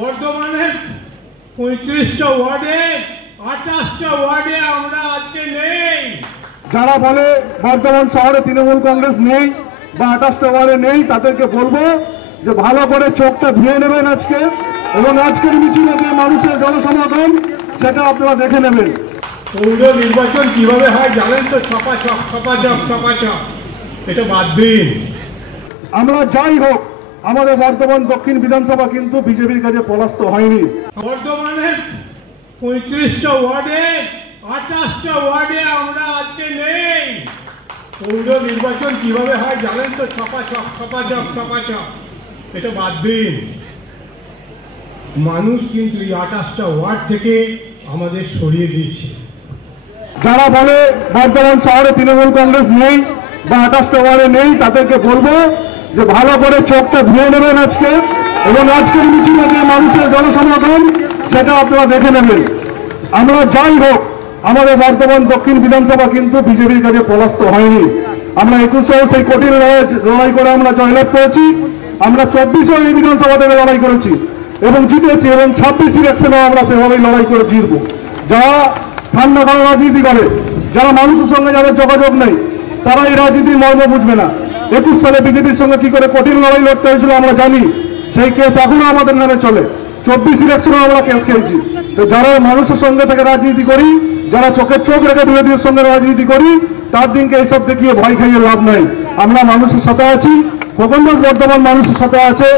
বর্ধমানের 35টা ওয়ার্ডে 28টা ওয়ার্ডে আমরা আজকে নেই। যারা বলে বর্ধমান শহরে তৃণমূল কংগ্রেস নেই বা 28টা ওয়ার্ডে নেই, তাদেরকে বলবো যে ভালো করে চোখটা ধুয়ে নেবেন আজকে, এবং আজকের মিছিলে যে মানুষের জনসমাগম সেটা আপনারা দেখে নেবেন। পৌর নির্বাচন কিভাবে হয় জানেন তো? ছপাচপ এটা বাদ দিন। আমরা যাই হোক, আমাদের বর্ধমান দক্ষিণ বিধানসভা কিন্তু বিজেপির কাছে পরাস্ত হয়নি। বর্ধমানের 35টা ওয়ার্ডে 28টা ওয়ার্ডে আমরা আজকে নেই। পৌর নির্বাচন কিভাবে হয় জানেন তো? ছপাচপ এটা বাদ দিন। মানুষ কিন্তু এই 28টা ওয়ার্ড থেকে আমাদের সরিয়ে দিয়েছে। যারা বলে বর্ধমান শহরে তৃণমূল কংগ্রেস নেই বা 28টা ওয়ার্ডে নেই, তাদেরকে বলবো যে ভালো করে চোখটা ধুয়ে নেবেন আজকে, এবং আজকের মিছিলে যে মানুষের জনসমাগম সেটা আপনারা দেখে নেবেন। আমরা যাই হোক, আমাদের বর্ধমান দক্ষিণ বিধানসভা কিন্তু বিজেপির কাছে পরাস্ত হয়নি। আমরা 21-এও সেই কঠিন লড়াই করে আমরা জয়লাভ করেছি। আমরা 24-এও এই বিধানসভা থেকে লড়াই করেছি এবং জিতেছি, এবং 26 ইলেকশনেও আমরা সেভাবেই লড়াই করে জিতবো। যারা ঠান্ডা খাওয়া রাজনীতি করে, যারা মানুষের সঙ্গে যাদের যোগাযোগ নেই, তারা এই রাজনীতির মর্ম বুঝবে না। 21 সালে বিজেপির সঙ্গে কি করে কঠিন লড়াই লড়তে হয়েছিল আমরা জানি, সেই কেস এখনো আমাদের নামে চলে। 24 ইলেকশনেও আমরা কেস খেয়েছি। তো যারা মানুষের সঙ্গে থেকে রাজনীতি করি, যারা চোখের চোখ রেখে বিরোধীদের সঙ্গে রাজনীতি করি, তার দিনকে এইসব দেখিয়ে ভয় খাইয়ে লাভ নাই। আমরা মানুষের সাথে আছি, খোকন দাস বর্ধমান মানুষের সাথে আছে।